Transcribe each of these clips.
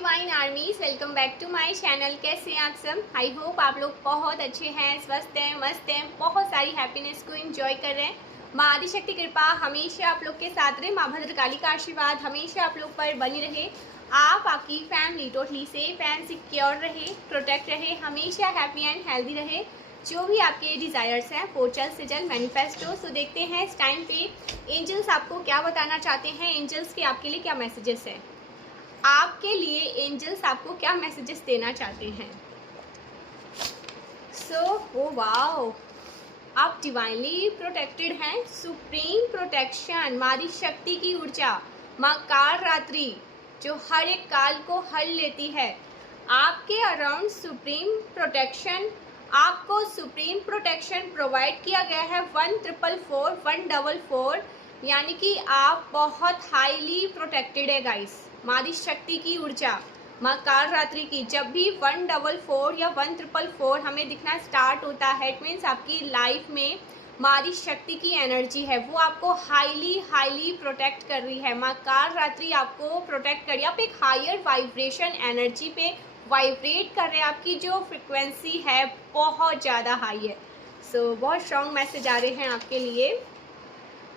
Divine armies, welcome back to my channel. कैसे हैं आप सब? आई होप आप लोग बहुत अच्छे हैं, स्वस्थ हैं, मस्त हैं, बहुत सारी हैप्पीनेस को एंजॉय कर रहे हैं। माँ आदिशक्ति कृपा हमेशा आप लोग के साथ रहे। माँ भद्रकाली का आशीर्वाद हमेशा आप लोग पर बनी रहे। आप आपकी family totally safe and secure रहे, प्रोटेक्ट रहे, हमेशा हैप्पी एंड हेल्दी रहे। जो भी आपके डिज़ायर्स हैं वो जल्द से जल्द मैनिफेस्ट हो। सो देखते हैं इस टाइम पे एंजल्स आपको क्या बताना चाहते हैं। एंजल्स के आपके लिए क्या मैसेजेस हैं? आपके लिए एंजल्स आपको क्या मैसेजेस देना चाहते हैं? ओ वाओ, आप डिवाइनली प्रोटेक्टेड हैं। सुप्रीम प्रोटेक्शन, माँ शक्ति की ऊर्जा, माँ काल रात्रि जो हर एक काल को हल लेती है, आपके अराउंड सुप्रीम प्रोटेक्शन, आपको सुप्रीम प्रोटेक्शन प्रोवाइड किया गया है 1444 यानी कि आप बहुत हाईली प्रोटेक्टेड है गाइस। माँ शक्ति की ऊर्जा, माँ काल रात्रि की, जब भी 144 या 1444 हमें दिखना स्टार्ट होता है, इट मीन्स आपकी लाइफ में माँ शक्ति की एनर्जी है, वो आपको हाईली प्रोटेक्ट कर रही है। माँ काल रात्रि आपको प्रोटेक्ट कर रही है। आप एक हायर वाइब्रेशन एनर्जी पे वाइब्रेट कर रहे हैं। आपकी जो फ्रिक्वेंसी है बहुत ज़्यादा हाई है। बहुत स्ट्रॉन्ग मैसेज आ रहे हैं आपके लिए।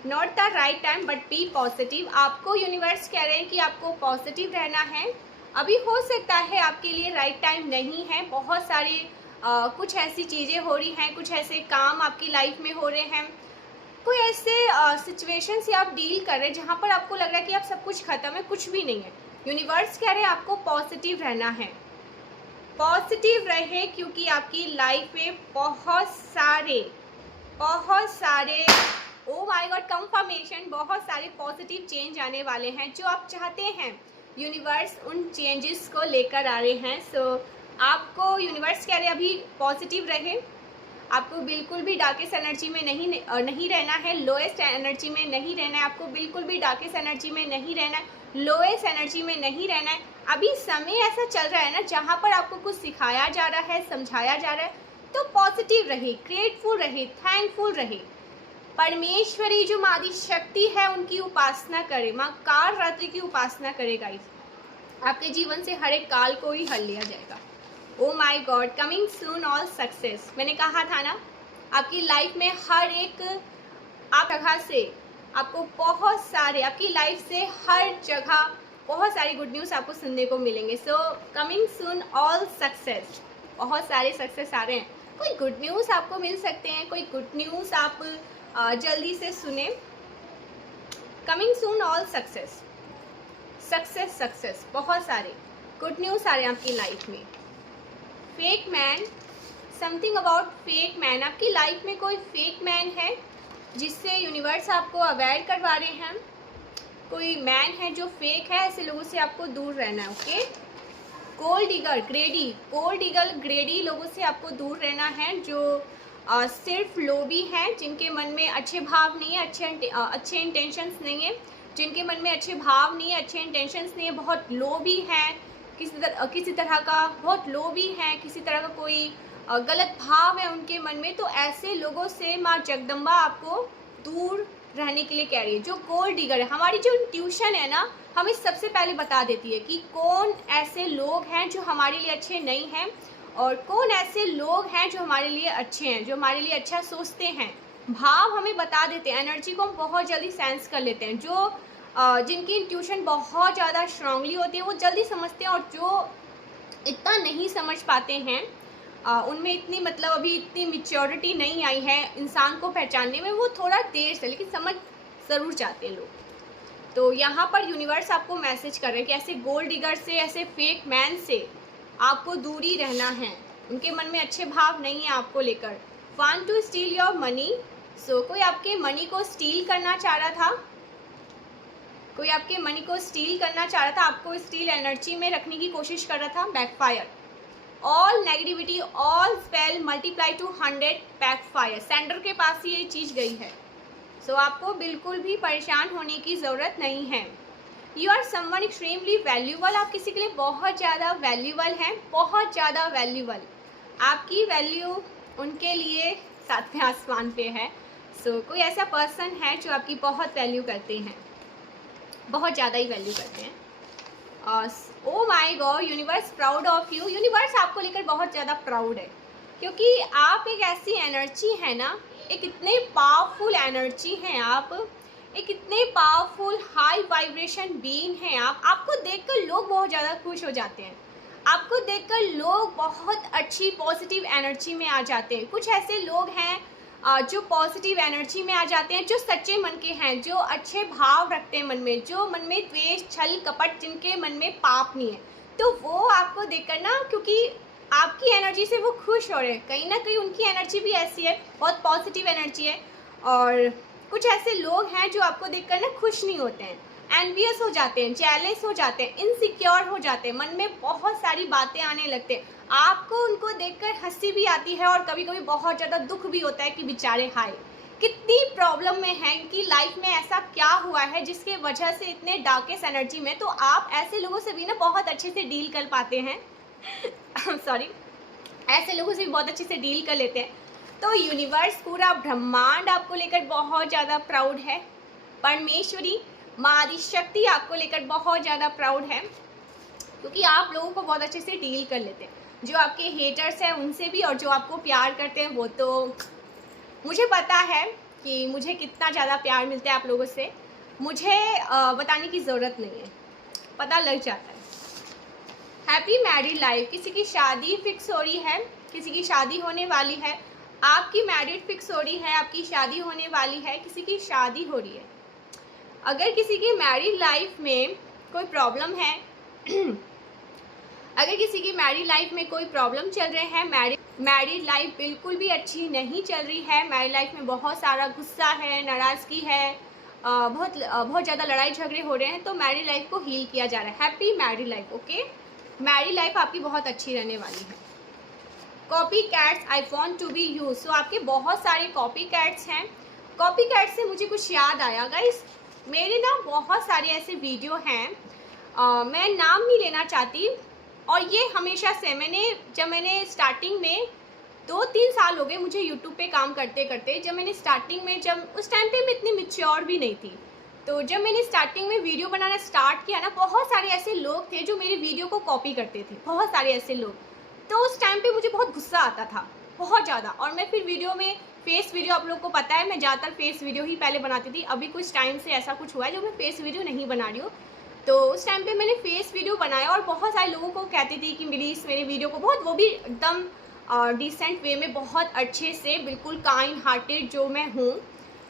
Not the right time but be positive. आपको यूनिवर्स कह रहे हैं कि आपको पॉजिटिव रहना है। अभी हो सकता है आपके लिए राइट टाइम नहीं है। बहुत सारी कुछ ऐसी चीज़ें हो रही हैं, कुछ ऐसे काम आपकी लाइफ में हो रहे हैं, कोई ऐसे सिचुएशन से आप डील कर रहे हैं जहाँ पर आपको लग रहा है कि आप सब कुछ ख़त्म है, कुछ भी नहीं है। यूनिवर्स कह रहे हैं आपको पॉजिटिव रहना है, पॉजिटिव रहे, क्योंकि आपकी लाइफ में बहुत सारे ओ माय गॉड कंफर्मेशन, बहुत सारे पॉजिटिव चेंज आने वाले हैं जो आप चाहते हैं। यूनिवर्स उन चेंजेस को लेकर आ रहे हैं। आपको यूनिवर्स कह रहे हैं अभी पॉजिटिव रहे। आपको बिल्कुल भी डार्केस्ट एनर्जी में नहीं रहना है, लोएस्ट एनर्जी में नहीं रहना है। आपको बिल्कुल भी डार्केस्ट एनर्जी में नहीं रहना है, लोएस्ट एनर्जी में नहीं रहना है। अभी समय ऐसा चल रहा है ना जहाँ पर आपको कुछ सिखाया जा रहा है, समझाया जा रहा है, तो पॉजिटिव रहे, ग्रेटफुल रहे, थैंकफुल रहे। परमेश्वरी जो माँ शक्ति है उनकी उपासना करे, माँ काल रात्रि की उपासना करेगा। आपके जीवन से हर एक काल को ही हल लिया जाएगा। Oh my God, coming soon all success. मैंने कहा था ना, आपकी लाइफ में हर एक आप जगह से आपको बहुत सारे, आपकी लाइफ से हर जगह बहुत सारी गुड न्यूज़ आपको सुनने को मिलेंगे। कमिंग सून ऑल सक्सेस, बहुत सारे सक्सेस आ रहे हैं। कोई गुड न्यूज़ आपको मिल सकते हैं, कोई गुड न्यूज़ आप जल्दी से सुने। Coming soon all success, success, बहुत सारे गुड न्यूज़ आ रहे हैं आपकी लाइफ में। Fake man, something about fake man. आपकी लाइफ में कोई फेक मैन है जिससे यूनिवर्स आपको अवॉइड करवा रहे हैं। कोई मैन है जो फेक है, ऐसे लोगों से आपको दूर रहना है। ओके, गोल्ड डिगर, ग्रेडी लोगों से आपको दूर रहना है, जो सिर्फ लोभी हैं, जिनके मन में अच्छे भाव नहीं है, अच्छे इंटेंशंस नहीं है, जिनके मन में अच्छे भाव नहीं है, अच्छे इंटेंशंस नहीं है, बहुत लोभी हैं, किसी तरह का बहुत लोभी हैं, किसी तरह का कोई गलत भाव है उनके मन में, तो ऐसे लोगों से माँ जगदम्बा आपको दूर रहने के लिए कह रही है। जो गोल्ड डिगर है, हमारी जो इंट्यूशन है ना, हमें सबसे पहले बता देती है कि कौन ऐसे लोग हैं जो हमारे लिए अच्छे नहीं हैं और कौन ऐसे लोग हैं जो हमारे लिए अच्छे हैं, जो हमारे लिए अच्छा सोचते हैं। भाव हमें बता देते हैं, एनर्जी को हम बहुत जल्दी सेंस कर लेते हैं। जो जिनकी इंट्यूशन बहुत ज़्यादा स्ट्रांगली होती है वो जल्दी समझते हैं, और जो इतना नहीं समझ पाते हैं, उनमें इतनी अभी इतनी मैच्योरिटी नहीं आई है इंसान को पहचानने में, वो थोड़ा देर से लेकिन समझ ज़रूर जाते हैं लोग। तो यहाँ पर यूनिवर्स आपको मैसेज कर रहे हैं कि ऐसे गोल्ड डिगर से, ऐसे फेक मैन से आपको दूरी रहना है। उनके मन में अच्छे भाव नहीं है आपको लेकर। Want to steal your money. कोई आपके मनी को स्टील करना चाह रहा था, कोई आपके मनी को स्टील करना चाह रहा था, आपको स्टील एनर्जी में रखने की कोशिश कर रहा था। Backfire, all negativity, all spell multiply two 100, backfire. Sender के पास ही ये चीज़ गई है। आपको बिल्कुल भी परेशान होने की ज़रूरत नहीं है। You are someone extremely valuable. आप किसी के लिए बहुत ज़्यादा वैल्यूबल हैं, बहुत ज़्यादा वैल्यूबल। आपकी वैल्यू उनके लिए सातवें आसमान पे है। कोई ऐसा पर्सन है जो आपकी बहुत वैल्यू करते हैं, बहुत ज़्यादा ही वैल्यू करते हैं। Oh my God, universe proud of you. Universe आपको लेकर बहुत ज़्यादा प्राउड है, क्योंकि आप एक ऐसी एनर्जी है ना, एक इतने पावरफुल एनर्जी हैं आप, एक इतने पावरफुल हाई वाइब्रेशन बीइंग हैं आप। आपको देखकर लोग बहुत ज़्यादा खुश हो जाते हैं, आपको देखकर लोग बहुत अच्छी पॉजिटिव एनर्जी में आ जाते हैं। कुछ ऐसे लोग हैं जो पॉजिटिव एनर्जी में आ जाते हैं, जो सच्चे मन के हैं, जो अच्छे भाव रखते हैं मन में, जो मन में द्वेष छल कपट, जिनके मन में पाप नहीं है, तो वो आपको देखकर ना, क्योंकि आपकी एनर्जी से वो खुश हो रहे हैं, कहीं ना कहीं उनकी एनर्जी भी ऐसी है, बहुत पॉजिटिव एनर्जी है। और कुछ ऐसे लोग हैं जो आपको देखकर ना खुश नहीं होते हैं, एनवियस हो जाते हैं, जेलस हो जाते हैं, इनसिक्योर हो जाते हैं, मन में बहुत सारी बातें आने लगते हैं। आपको उनको देखकर हंसी भी आती है और कभी कभी बहुत ज़्यादा दुख भी होता है कि बेचारे हाय कितनी प्रॉब्लम में हैं, इनकी लाइफ में ऐसा क्या हुआ है जिसके वजह से इतने डार्केस्ट एनर्जी में। तो आप ऐसे लोगों से भी ना बहुत अच्छे से डील कर पाते हैं सॉरी, ऐसे लोगों से भी बहुत अच्छे से डील कर लेते हैं। तो यूनिवर्स, पूरा ब्रह्मांड आपको लेकर बहुत ज़्यादा प्राउड है। परमेश्वरी माँ आदिशक्ति आपको लेकर बहुत ज़्यादा प्राउड है, क्योंकि आप लोगों को बहुत अच्छे से डील कर लेते हैं। जो आपके हेटर्स हैं उनसे भी, और जो आपको प्यार करते हैं वो तो मुझे पता है कि मुझे कितना ज़्यादा प्यार मिलता है आप लोगों से, मुझे बताने की ज़रूरत नहीं है, पता लग जाता है। हैप्पी मैरिड लाइफ, किसी की शादी फिक्स हो रही है, किसी की शादी होने वाली है, आपकी मैरिड फिक्स हो रही है, आपकी शादी होने वाली है, किसी की शादी हो रही है। अगर किसी की मैरिड लाइफ में कोई प्रॉब्लम है अगर किसी की मैरिड लाइफ में कोई प्रॉब्लम चल रहे हैं, मैरिड लाइफ बिल्कुल भी अच्छी नहीं चल रही है, मैरिड लाइफ में बहुत सारा गुस्सा है, नाराज़गी है, बहुत ज़्यादा लड़ाई झगड़े हो रहे हैं, तो मैरिड लाइफ को हील किया जा रहा है। Happy married life, okay. Married life आपकी बहुत अच्छी रहने वाली है। Copy cats, I want to be you. So आपके बहुत सारे कॉपी कैट्स हैं। कॉपी कैट से मुझे कुछ याद आया गाइस, मेरे ना बहुत सारे ऐसे वीडियो हैं, मैं नाम नहीं लेना चाहती, और ये हमेशा से जब मैंने स्टार्टिंग में 2-3 साल हो गए मुझे यूट्यूब पे काम करते करते। जब मैंने स्टार्टिंग में, जब उस टाइम पे मैं इतनी मैच्योर भी नहीं थी, तो जब मैंने स्टार्टिंग में वीडियो बनाना स्टार्ट किया ना, बहुत सारे ऐसे लोग थे जो मेरे वीडियो को कॉपी करते थे, बहुत सारे ऐसे लोग। तो उस टाइम पे मुझे बहुत गुस्सा आता था, बहुत ज़्यादा। और मैं फिर वीडियो में फेस वीडियो, आप लोग को पता है मैं ज़्यादातर फेस वीडियो ही पहले बनाती थी। अभी कुछ टाइम से ऐसा कुछ हुआ है जो मैं फेस वीडियो नहीं बना रही हूँ। तो उस टाइम पे मैंने फेस वीडियो बनाया और बहुत सारे लोगों को कहती थी कि प्लीज़ मेरे वीडियो को बहुत, वो भी एकदम डिसेंट वे में, बहुत अच्छे से, बिल्कुल काइंड हार्टेड जो मैं हूँ,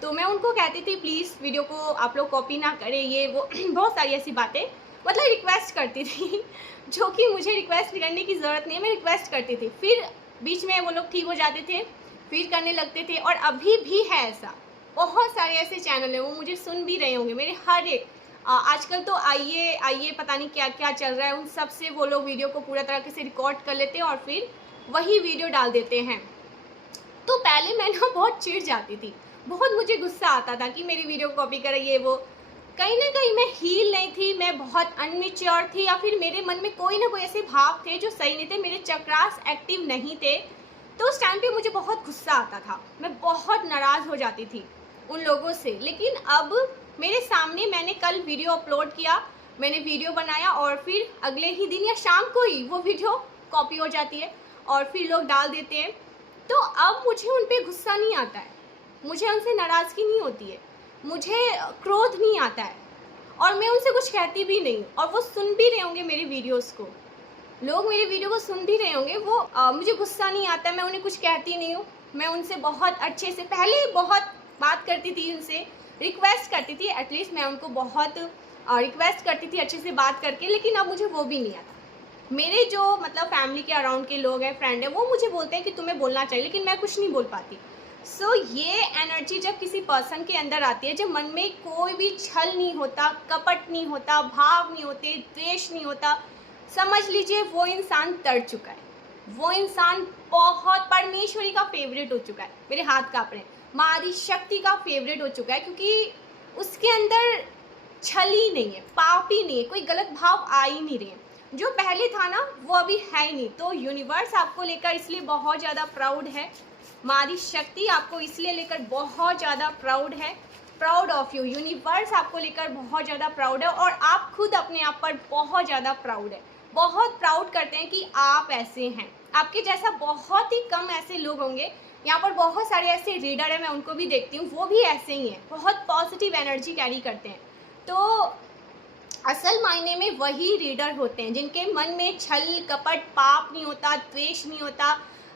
तो मैं उनको कहती थी प्लीज़ वीडियो को आप लोग कॉपी ना करें, ये वो बहुत सारी ऐसी बातें, मतलब रिक्वेस्ट करती थी जो कि मुझे रिक्वेस्ट करने की ज़रूरत नहीं है, मैं रिक्वेस्ट करती थी। फिर बीच में वो लोग ठीक हो जाते थे, फिर करने लगते थे। और अभी भी है ऐसा, बहुत सारे ऐसे चैनल हैं, वो मुझे सुन भी रहे होंगे, मेरे हर एक आजकल तो आइए पता नहीं क्या क्या चल रहा है, उन सब से वो लोग वीडियो को पूरा तरह से रिकॉर्ड कर लेते हैं और फिर वही वीडियो डाल देते हैं। तो पहले मैं ना बहुत चिढ़ जाती थी, बहुत मुझे गुस्सा आता था कि मेरी वीडियो कॉपी करे ये वो। कहीं ना कहीं मैं हील नहीं थी, मैं बहुत अनमेच्योर थी, या फिर मेरे मन में कोई ना कोई ऐसे भाव थे जो सही नहीं थे, मेरे चक्रास एक्टिव नहीं थे। तो उस टाइम पे मुझे बहुत गुस्सा आता था, मैं बहुत नाराज़ हो जाती थी उन लोगों से। लेकिन अब मेरे सामने, मैंने कल वीडियो अपलोड किया, मैंने वीडियो बनाया और फिर अगले ही दिन या शाम को ही वो वीडियो कॉपी हो जाती है और फिर लोग डाल देते हैं। तो अब मुझे उन पर गुस्सा नहीं आता है, मुझे उनसे नाराज़गी नहीं होती है, मुझे क्रोध नहीं आता है, और मैं उनसे कुछ कहती भी नहीं। और वो सुन भी रहे होंगे मेरे वीडियोस को, लोग मेरे वीडियो को सुन भी रहे होंगे, वो मुझे गुस्सा नहीं आता है, मैं उन्हें कुछ कहती नहीं हूँ। मैं उनसे बहुत अच्छे से, पहले बहुत बात करती थी, उनसे रिक्वेस्ट करती थी, एटलीस्ट मैं उनको बहुत रिक्वेस्ट करती थी अच्छे से बात करके, लेकिन अब मुझे वो भी नहीं आता। मेरे जो मतलब फैमिली के अराउंड के लोग हैं, फ्रेंड हैं, वो मुझे बोलते हैं कि तुम्हें बोलना चाहिए, लेकिन मैं कुछ नहीं बोल पाती। सो ये एनर्जी जब किसी पर्सन के अंदर आती है, जब मन में कोई भी छल नहीं होता, कपट नहीं होता, भाव नहीं होते, द्वेष नहीं होता, समझ लीजिए वो इंसान तर चुका है, वो इंसान बहुत परमेश्वरी का फेवरेट हो चुका है। मेरे हाथ काँप रहे हैं, माँ आदिशक्ति का फेवरेट हो चुका है, क्योंकि उसके अंदर छल ही नहीं है, पाप ही नहीं है, कोई गलत भाव आ ही नहीं रहे हैं। जो पहले था ना वो अभी है ही नहीं। तो यूनिवर्स आपको लेकर इसलिए बहुत ज़्यादा प्राउड है, माँ आदिशक्ति आपको इसलिए लेकर बहुत ज़्यादा प्राउड है। Proud of you. यूनिवर्स आपको लेकर बहुत ज़्यादा प्राउड है और आप खुद अपने आप पर बहुत ज़्यादा प्राउड है, बहुत प्राउड करते हैं कि आप ऐसे हैं। आपके जैसा बहुत ही कम ऐसे लोग होंगे। यहाँ पर बहुत सारे ऐसे रीडर हैं, मैं उनको भी देखती हूँ, वो भी ऐसे ही हैं, बहुत पॉजिटिव एनर्जी कैरी करते हैं। तो असल मायने में वही रीडर होते हैं जिनके मन में छल कपट पाप नहीं होता, द्वेष नहीं होता,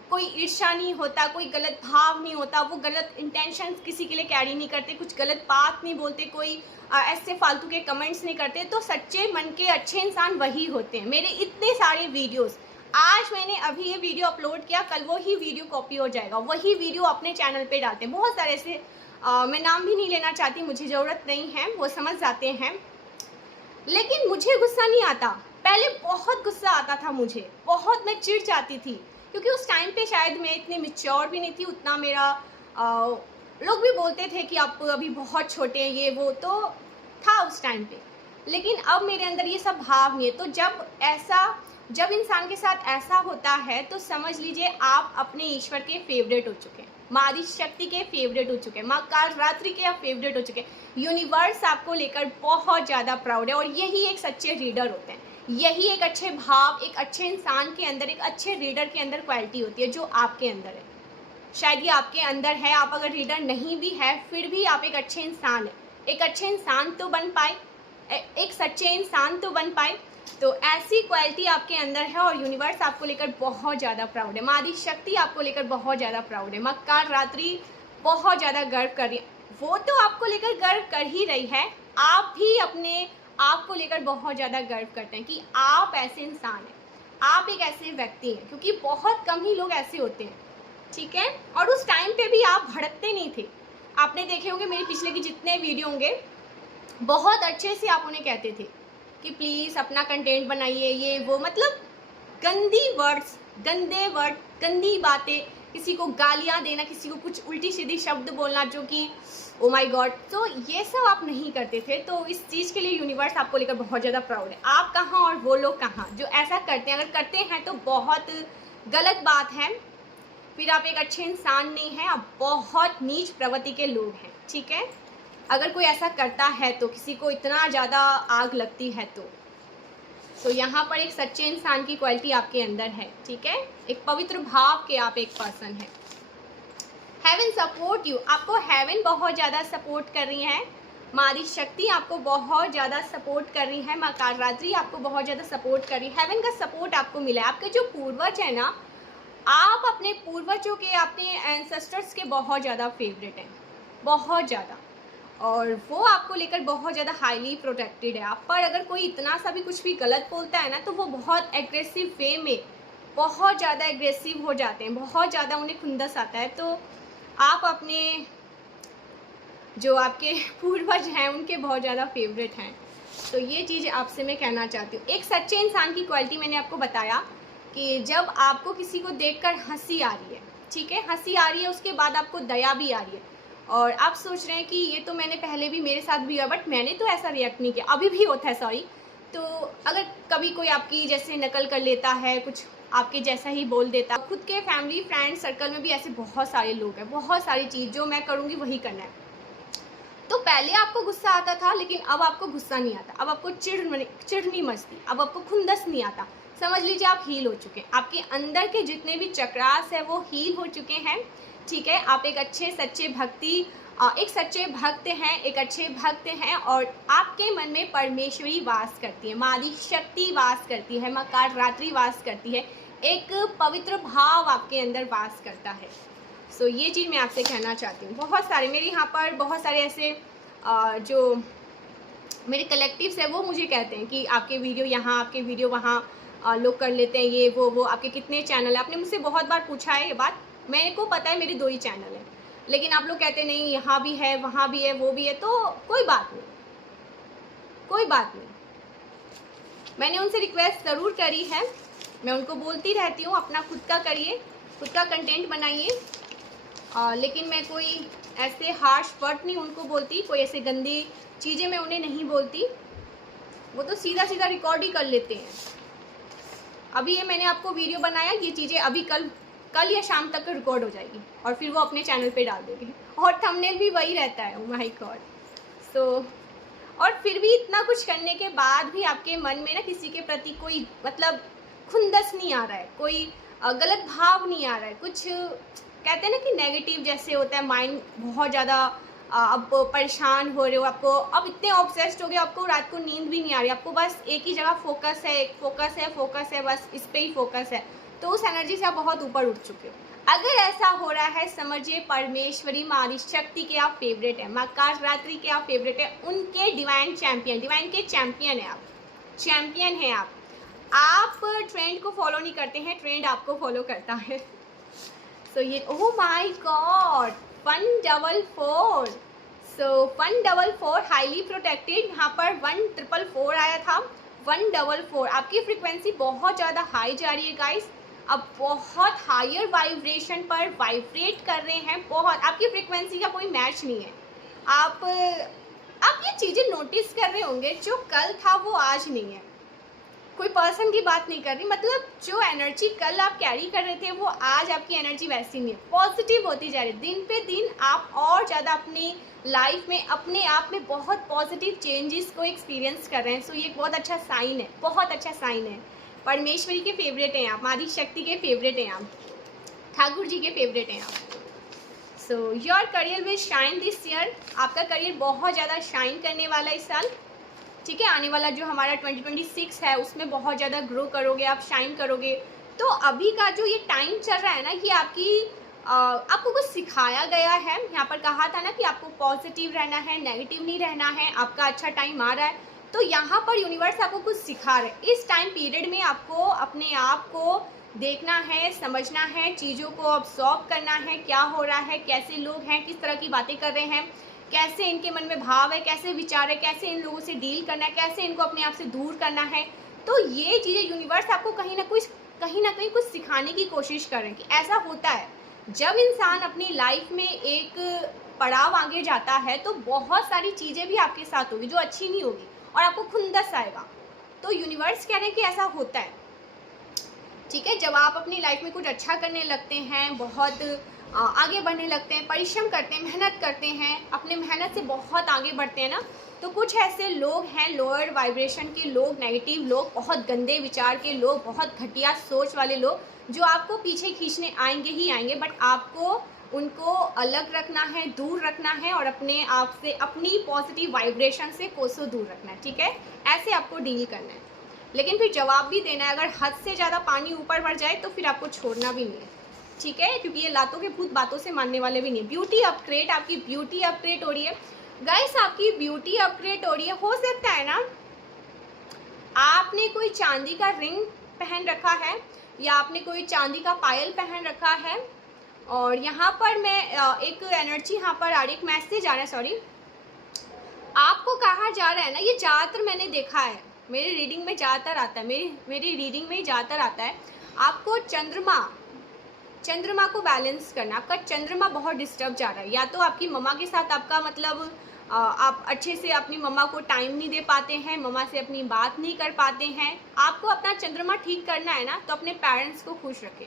कोई ईर्ष्या नहीं होता, कोई गलत भाव नहीं होता, वो गलत इंटेंशन किसी के लिए कैरी नहीं करते, कुछ गलत बात नहीं बोलते, कोई ऐसे फालतू के कमेंट्स नहीं करते। तो सच्चे मन के अच्छे इंसान वही होते हैं। मेरे इतने सारे वीडियोस, आज मैंने अभी ये वीडियो अपलोड किया, कल वो ही वीडियो कॉपी हो जाएगा, वही वीडियो अपने चैनल पे डालते हैं। बहुत सारे ऐसे मैं नाम भी नहीं लेना चाहती, मुझे ज़रूरत नहीं है, वो समझ जाते हैं। लेकिन मुझे गुस्सा नहीं आता, पहले बहुत गुस्सा आता था मुझे, बहुत मैं चिढ़ जाती थी, क्योंकि उस टाइम पे शायद मैं इतनी मैच्योर भी नहीं थी उतना। मेरा लोग भी बोलते थे कि आप अभी बहुत छोटे हैं, ये वो तो था उस टाइम पे। लेकिन अब मेरे अंदर ये सब भाव नहीं है। तो जब इंसान के साथ ऐसा होता है तो समझ लीजिए आप अपने ईश्वर के फेवरेट हो चुके हैं, माँ आदि शक्ति के फेवरेट हो चुके हैं, माँ कालरात्रि के आप फेवरेट हो चुके हैं। यूनिवर्स आपको लेकर बहुत ज़्यादा प्राउड है और यही एक सच्चे रीडर होते हैं। यही एक अच्छे भाव, एक अच्छे इंसान के अंदर, एक अच्छे रीडर के अंदर क्वालिटी होती है जो आपके अंदर है। शायद ये आपके अंदर है, आप अगर रीडर नहीं भी है फिर भी आप एक अच्छे इंसान है, एक अच्छे इंसान तो बन पाए, एक सच्चे इंसान तो बन पाए। तो ऐसी क्वालिटी आपके अंदर है और यूनिवर्स आपको लेकर बहुत ज़्यादा प्राउड है, माँ आदि शक्ति आपको लेकर बहुत ज़्यादा प्राउड है, माँ कालरात्रि बहुत ज़्यादा गर्व कर रही है। वो तो आपको लेकर गर्व कर ही रही है, आप भी अपने आप को लेकर बहुत ज़्यादा गर्व करते हैं कि आप ऐसे इंसान हैं, आप एक ऐसे व्यक्ति हैं, क्योंकि बहुत कम ही लोग ऐसे होते हैं, ठीक है। और उस टाइम पे भी आप भड़कते नहीं थे। आपने देखे होंगे मेरे पिछले के जितने वीडियो होंगे, बहुत अच्छे से आप उन्हें कहते थे कि प्लीज़ अपना कंटेंट बनाइए, ये वो, मतलब गंदी वर्ड्स, गंदे वर्ड, गंदी बातें, किसी को गालियाँ देना, किसी को कुछ उल्टी सीधी शब्द बोलना जो कि ओ माय गॉड। तो ये सब आप नहीं करते थे। तो इस चीज़ के लिए यूनिवर्स आपको लेकर बहुत ज़्यादा प्राउड है। आप कहाँ और वो लोग कहाँ जो ऐसा करते हैं। अगर करते हैं तो बहुत गलत बात है, फिर आप एक अच्छे इंसान नहीं हैं, आप बहुत नीच प्रवृत्ति के लोग हैं, ठीक है। अगर कोई ऐसा करता है तो किसी को इतना ज़्यादा आग लगती है तो यहाँ पर एक सच्चे इंसान की क्वालिटी आपके अंदर है, ठीक है। एक पवित्र भाव के आप एक पर्सन है। हेवन सपोर्ट यू, आपको हेवन बहुत ज़्यादा सपोर्ट कर रही है, माँ आदि शक्ति आपको बहुत ज़्यादा सपोर्ट कर रही है, माँ कालरात्रि आपको बहुत ज़्यादा सपोर्ट कर रही है। हेवन का सपोर्ट आपको मिला है। आपके जो पूर्वज है ना, आप अपने पूर्वजों के, अपने एंसेस्टर्स के बहुत ज़्यादा फेवरेट हैं, बहुत ज़्यादा, और वो आपको लेकर बहुत ज़्यादा हाईली प्रोटेक्टेड है। आप पर अगर कोई इतना सा भी कुछ भी गलत बोलता है ना तो वो बहुत एग्रेसिव वे में बहुत ज़्यादा एग्रेसिव हो जाते हैं, बहुत ज़्यादा उन्हें खुंदस आता है। तो आप अपने जो आपके पूर्वज हैं उनके बहुत ज़्यादा फेवरेट हैं। तो ये चीज़ आपसे मैं कहना चाहती हूँ। एक सच्चे इंसान की क्वालिटी मैंने आपको बताया कि जब आपको किसी को देखकर हंसी आ रही है, ठीक है, हंसी आ रही है, उसके बाद आपको दया भी आ रही है और आप सोच रहे हैं कि ये तो मैंने पहले भी, मेरे साथ भी हुआ, बट मैंने तो ऐसा रिएक्ट नहीं किया, अभी भी होता है, सॉरी। तो अगर कभी कोई आपकी जैसे नकल कर लेता है, कुछ आपके जैसा ही बोल देता, खुद के फैमिली फ्रेंड सर्कल में भी ऐसे बहुत सारे लोग हैं, बहुत सारी चीज़ जो मैं करूँगी वही करना है। तो पहले आपको गुस्सा आता था लेकिन अब आपको गुस्सा नहीं आता, अब आपको चिढ़ नहीं मचती, अब आपको खुंदस नहीं आता। समझ लीजिए आप हील हो चुके हैं, आपके अंदर के जितने भी चक्रास है वो हील हो चुके हैं, ठीक है। आप एक अच्छे सच्चे एक सच्चे भक्त हैं, एक अच्छे भक्त हैं और आपके मन में परमेश्वरी वास करती है, माँ आदि शक्ति वास करती है, माँ कालरात्रि वास करती है, एक पवित्र भाव आपके अंदर वास करता है। सो ये चीज़ मैं आपसे कहना चाहती हूँ। बहुत सारे मेरे यहाँ पर बहुत सारे ऐसे जो मेरे कलेक्टिव्स है वो मुझे कहते हैं कि आपके वीडियो यहाँ, आपके वीडियो वहाँ लोग कर लेते हैं, ये वो आपके कितने चैनल है। आपने मुझसे बहुत बार पूछा है ये बात, मेरे को पता है मेरे 2 ही चैनल हैं, लेकिन आप लोग कहते नहीं यहाँ भी है, वहाँ भी है, वो भी है। तो कोई बात नहीं, कोई बात नहीं, मैंने उनसे रिक्वेस्ट ज़रूर करी है, मैं उनको बोलती रहती हूँ अपना खुद का करिए, खुद का कंटेंट बनाइए। लेकिन मैं कोई ऐसे हार्श वर्ड नहीं उनको बोलती, कोई ऐसे गंदी चीज़ें मैं उन्हें नहीं बोलती, वो तो सीधा सीधा रिकॉर्ड ही कर लेते हैं। अभी ये मैंने आपको वीडियो बनाया, ये चीज़ें अभी कल कल या शाम तक रिकॉर्ड हो जाएगी और फिर वो अपने चैनल पे डाल देंगे और थंबनेल भी वही रहता है। Oh my God. सो और फिर भी इतना कुछ करने के बाद भी आपके मन में ना किसी के प्रति कोई मतलब खुंदस नहीं आ रहा है, कोई गलत भाव नहीं आ रहा है, कुछ कहते हैं ना कि नेगेटिव जैसे होता है, माइंड बहुत ज़्यादा अब परेशान हो रहे हो, आपको अब इतने ऑब्सेस्ड हो गए, आपको रात को नींद भी नहीं आ रही, आपको बस एक ही जगह फोकस है, फोकस है, बस इस पे ही फोकस है, तो उस एनर्जी से आप बहुत ऊपर उठ चुके हो। अगर ऐसा हो रहा है समझिए परमेश्वरी माँ शक्ति के आप फेवरेट हैं, माँ कालरात्रि के आप फेवरेट हैं, उनके डिवाइन के चैंपियन है आप, चैंपियन हैं आप ट्रेंड को फॉलो नहीं करते हैं, ट्रेंड आपको फॉलो करता है। सो ये oh my God 144, so 144 highly protected, यहाँ पर 1444 आया था, 144 आपकी फ्रीक्वेंसी बहुत ज़्यादा हाई जा रही है गाइस, अब बहुत हायर वाइब्रेशन पर वाइब्रेट कर रहे हैं, बहुत आपकी फ्रीक्वेंसी का कोई मैच नहीं है। आप ये चीज़ें नोटिस कर रहे होंगे, जो कल था वो आज नहीं है, कोई पर्सन की बात नहीं कर रही, मतलब जो एनर्जी कल आप कैरी कर रहे थे वो आज आपकी एनर्जी वैसी नहीं है, पॉजिटिव होती जा रही है, दिन पे दिन आप और ज़्यादा अपनी लाइफ में अपने आप में बहुत पॉजिटिव चेंजेस को एक्सपीरियंस कर रहे हैं। सो ये बहुत अच्छा साइन है, बहुत अच्छा साइन है। परमेश्वरी के फेवरेट हैं आप, आदि शक्ति के फेवरेट हैं आप, ठाकुर जी के फेवरेट हैं आप। So your career will shine this year, आपका करियर बहुत ज़्यादा शाइन करने वाला है इस साल, ठीक है। आने वाला जो हमारा 2026 है उसमें बहुत ज़्यादा ग्रो करोगे आप, शाइन करोगे। तो अभी का जो ये टाइम चल रहा है ना, ये आपको कुछ सिखाया गया है, यहाँ पर कहा था ना कि आपको पॉजिटिव रहना है, नेगेटिव नहीं रहना है, आपका अच्छा टाइम आ रहा है, तो यहाँ पर यूनिवर्स आपको कुछ सिखा रहे हैं। इस टाइम पीरियड में आपको अपने आप को देखना है, समझना है, चीज़ों को ऑब्जर्व करना है, क्या हो रहा है, कैसे लोग हैं, किस तरह की बातें कर रहे हैं, कैसे इनके मन में भाव है, कैसे विचार है, कैसे इन लोगों से डील करना है, कैसे इनको अपने आप से दूर करना है। तो ये चीज़ें यूनिवर्स आपको कहीं ना कहीं कुछ सिखाने की कोशिश कर रहे हैं कि ऐसा होता है जब इंसान अपनी लाइफ में एक पड़ाव आगे जाता है तो बहुत सारी चीज़ें भी आपके साथ होगी जो अच्छी नहीं होगी और आपको खुंदस आएगा। तो यूनिवर्स कह रहे हैं कि ऐसा होता है, ठीक है। जब आप अपनी लाइफ में कुछ अच्छा करने लगते हैं, बहुत आगे बढ़ने लगते हैं, परिश्रम करते हैं, मेहनत करते हैं, अपने मेहनत से बहुत आगे बढ़ते हैं ना, तो कुछ ऐसे लोग हैं लोअर वाइब्रेशन के लोग, नेगेटिव लोग, बहुत गंदे विचार के लोग, बहुत घटिया सोच वाले लोग, जो आपको पीछे खींचने आएंगे ही आएंगे, बट आपको उनको अलग रखना है, दूर रखना है और अपने आप से, अपनी पॉजिटिव वाइब्रेशन से कोसों दूर रखना है, ठीक है। ऐसे आपको डील करना है, लेकिन फिर जवाब भी देना है। अगर हद से ज़्यादा पानी ऊपर बढ़ जाए तो फिर आपको छोड़ना भी नहीं है, ठीक है, क्योंकि ये लातों के भूत बातों से मानने वाले भी नहीं। ब्यूटी अपग्रेड, आपकी ब्यूटी अपग्रेड हो रही है गाइस, आपकी ब्यूटी अपग्रेड हो रही है। हो सकता है ना आपने कोई चांदी का रिंग पहन रखा है या आपने कोई चांदी का पायल पहन रखा है, और यहाँ पर मैं एक एनर्जी यहाँ पर आ रही, एक मैसेज आ रहा है, सॉरी, आपको कहा जा रहा है ना, ये ज़्यादातर मैंने देखा है, मेरी रीडिंग में ज़्यादातर आता है, मेरी रीडिंग में ज़्यादातर आता है, आपको चंद्रमा को बैलेंस करना। आपका चंद्रमा बहुत डिस्टर्ब जा रहा है, या तो आपकी मम्मा के साथ आपका मतलब आप अच्छे से अपनी मम्मा को टाइम नहीं दे पाते हैं, मम्मा से अपनी बात नहीं कर पाते हैं। आपको अपना चंद्रमा ठीक करना है ना, तो अपने पेरेंट्स को खुश रखें,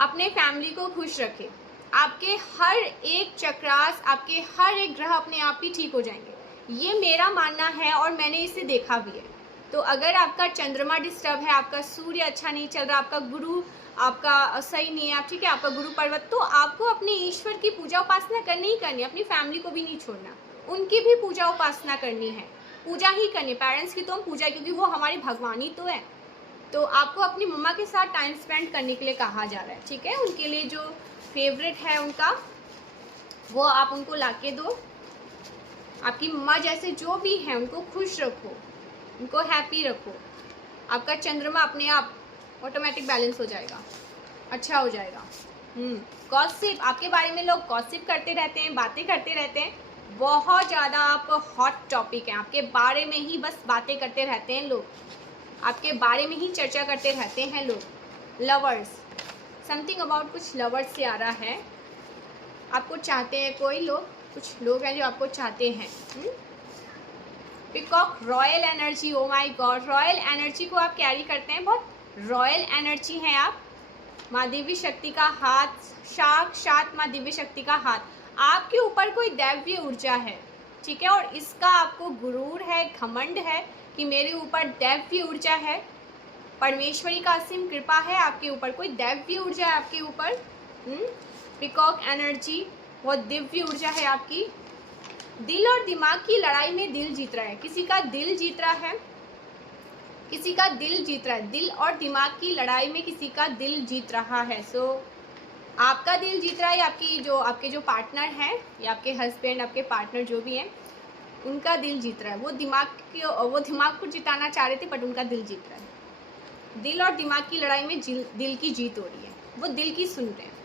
अपने फैमिली को खुश रखें, आपके हर एक चक्रास, आपके हर एक ग्रह अपने आप ही ठीक हो जाएंगे, ये मेरा मानना है और मैंने इसे देखा भी है। तो अगर आपका चंद्रमा डिस्टर्ब है, आपका सूर्य अच्छा नहीं चल रहा, आपका गुरु आपका सही नहीं है, आप ठीक है, आपका गुरु पर्वत, तो आपको अपने ईश्वर की पूजा उपासना करनी ही करनी है, अपनी फैमिली को भी नहीं छोड़ना, उनकी भी पूजा उपासना करनी है, पूजा ही करनी, पेरेंट्स की तो हम पूजा, क्योंकि वो हमारे भगवान ही तो है। तो आपको अपनी मम्मा के साथ टाइम स्पेंड करने के लिए कहा जा रहा है, ठीक है। उनके लिए जो फेवरेट है उनका, वो आप उनको लाके दो। आपकी मम्मा जैसे जो भी हैं उनको खुश रखो, उनको हैप्पी रखो, आपका चंद्रमा अपने आप ऑटोमेटिक बैलेंस हो जाएगा, अच्छा हो जाएगा। गॉसिप, आपके बारे में लोग गॉसिप करते रहते हैं, बातें करते रहते हैं, बहुत ज़्यादा आप हॉट टॉपिक हैं, आपके बारे में ही बस बातें करते रहते हैं लोग, आपके बारे में ही चर्चा करते रहते हैं लोग। लवर्स, समथिंग अबाउट कुछ लवर्स से आ रहा है, आपको चाहते हैं कोई लोग, कुछ लोग हैं जो आपको चाहते हैं। Peacock, royal energy, oh my God, royal energy को आप कैरी करते हैं, बहुत रॉयल एनर्जी हैं आप, माँ दिव्य शक्ति का हाथ, साक्षात माँ दिव्य शक्ति का हाथ, आपके ऊपर कोई दैवीय ऊर्जा है, ठीक है, और इसका आपको गुरूर है, घमंड है कि मेरे ऊपर दैवीय ऊर्जा है, परमेश्वरी का असीम कृपा है आपके ऊपर, कोई दैवीय ऊर्जा है आपके ऊपर। पीकॉक एनर्जी, बहुत दिव्य ऊर्जा है आपकी। दिल और दिमाग की लड़ाई में दिल जीत रहा है, किसी का दिल जीत रहा है, किसी का दिल जीत रहा है, दिल और दिमाग की लड़ाई में किसी का दिल जीत रहा है। सो आपका दिल जीत रहा है, आपके जो पार्टनर हैं या आपके हस्बैंड, आपके पार्टनर जो भी हैं, उनका दिल जीत रहा है। वो दिमाग को जिताना चाह रहे थे बट उनका दिल जीत रहा है। दिल और दिमाग की लड़ाई में दिल की जीत हो रही है, वो दिल की सुन रहे हैं।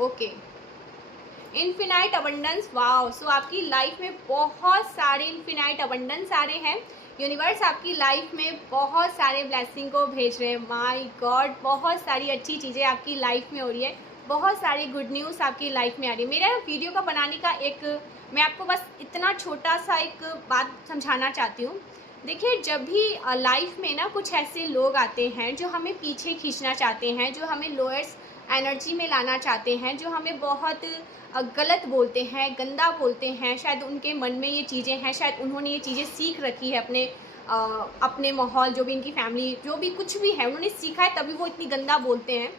Okay, infinite abundance, wow. So आपकी लाइफ में बहुत सारे इन्फिनाइट अबंडेंस आ रहे हैं। यूनिवर्स आपकी लाइफ में बहुत सारे ब्लेसिंग को भेज रहे हैं। माय गॉड, बहुत सारी अच्छी चीज़ें आपकी लाइफ में हो रही है, बहुत सारी गुड न्यूज़ आपकी लाइफ में आ रही है। मेरा वीडियो का बनाने का मैं आपको बस इतना छोटा सा एक बात समझाना चाहती हूँ। देखिए, जब भी लाइफ में ना कुछ ऐसे लोग आते हैं जो हमें पीछे खींचना चाहते हैं, जो हमें लोअर्स एनर्जी में लाना चाहते हैं, जो हमें बहुत गलत बोलते हैं, गंदा बोलते हैं, शायद उनके मन में ये चीज़ें हैं, शायद उन्होंने ये चीज़ें सीख रखी है अपने माहौल, जो भी इनकी फैमिली, जो भी कुछ भी है उन्होंने सीखा है, तभी वो इतनी गंदा बोलते हैं।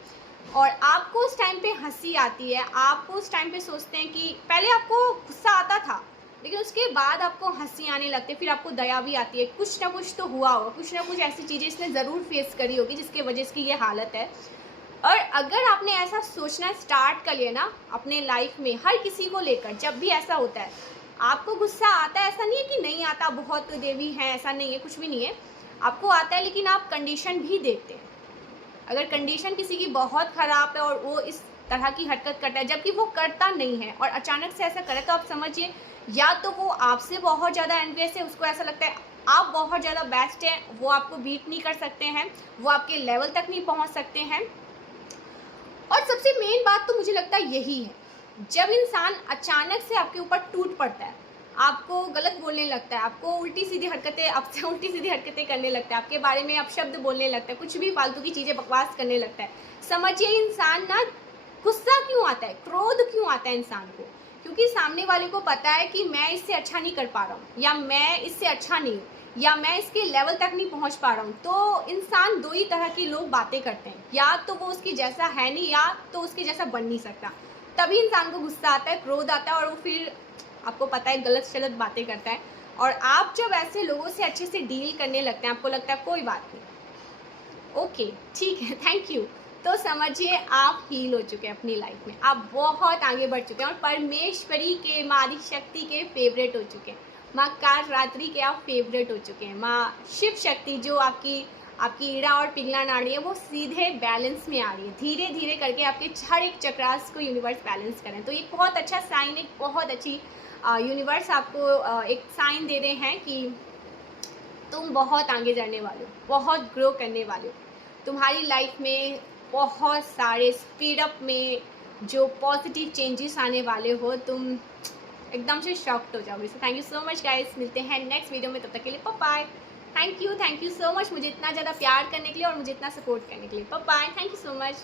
और आपको उस टाइम पे हंसी आती है, आपको उस टाइम पे सोचते हैं कि पहले आपको गुस्सा आता था लेकिन उसके बाद आपको हंसी आने लगती है, फिर आपको दया भी आती है। कुछ ना कुछ तो हुआ होगा, कुछ ना कुछ ऐसी चीज़ें इसने ज़रूर फेस करी होगी जिसकी वजह से ये हालत है। और अगर आपने ऐसा सोचना स्टार्ट कर लिया ना अपने लाइफ में, हर किसी को लेकर जब भी ऐसा होता है, आपको गुस्सा आता है, ऐसा नहीं है कि नहीं आता, बहुत देवी हैं, ऐसा नहीं है, कुछ भी नहीं है, आपको आता है, लेकिन आप कंडीशन भी देखते हैं। अगर कंडीशन किसी की बहुत ख़राब है और वो इस तरह की हरकत करता है जबकि वो करता नहीं है और अचानक से ऐसा करे, तो आप समझिए या तो वो आपसे बहुत ज़्यादा एनवियस है, उसको ऐसा लगता है आप बहुत ज़्यादा बेस्ट हैं, वो आपको बीट नहीं कर सकते हैं, वो आपके लेवल तक नहीं पहुंच सकते हैं। और सबसे मेन बात तो मुझे लगता है यही है, जब इंसान अचानक से आपके ऊपर टूट पड़ता है, आपको गलत बोलने लगता है, आपको उल्टी सीधी हरकतें करने लगता है, आपके बारे में अपशब्द बोलने लगता है, कुछ भी फालतू की चीज़ें बकवास करने लगता है, समझिए इंसान ना गुस्सा क्यों आता है, क्रोध क्यों आता है इंसान को, क्योंकि सामने वाले को पता है कि मैं इससे अच्छा नहीं कर पा रहा हूँ, या मैं इससे अच्छा नहीं हूँ, या मैं इसके लेवल तक नहीं पहुँच पा रहा हूँ। तो इंसान दो ही तरह की लोग बातें करते हैं, या तो वो उसकी जैसा है नहीं, या तो उसके जैसा बन नहीं सकता। तभी इंसान को गुस्सा आता है, क्रोध आता है, और वो फिर आपको पता है गलत सलत बातें करता है। और आप जब ऐसे लोगों से अच्छे से डील करने लगते हैं, आपको लगता है कोई बात नहीं, ओके ठीक है, थैंक यू, तो समझिए आप हील हो चुके हैं अपनी लाइफ में, आप बहुत आगे बढ़ चुके हैं और परमेश्वरी के, माँ शक्ति के फेवरेट हो चुके हैं, माँ कालरात्रि के आप फेवरेट हो चुके हैं। माँ शिव शक्ति जो आपकी ईड़ा और पिघला नाड़ी है, वो सीधे बैलेंस में आ रही है, धीरे धीरे करके आपके हर एक चक्रास को यूनिवर्स बैलेंस करें। तो ये बहुत अच्छा साइन, एक बहुत अच्छी यूनिवर्स आपको एक साइन दे रहे हैं कि तुम बहुत आगे जाने वाले हो, बहुत ग्रो करने वाले हो, तुम्हारी लाइफ में बहुत सारे स्पीड अप में जो पॉजिटिव चेंजेस आने वाले हो, तुम एकदम से शॉक्ड हो जाओगे। So thank you so much guys, मिलते हैं नेक्स्ट वीडियो में, तब तक के लिए bye. Thank you so much मुझे इतना ज़्यादा प्यार करने के लिए और मुझे इतना सपोर्ट करने के लिए। Bye, thank you so much.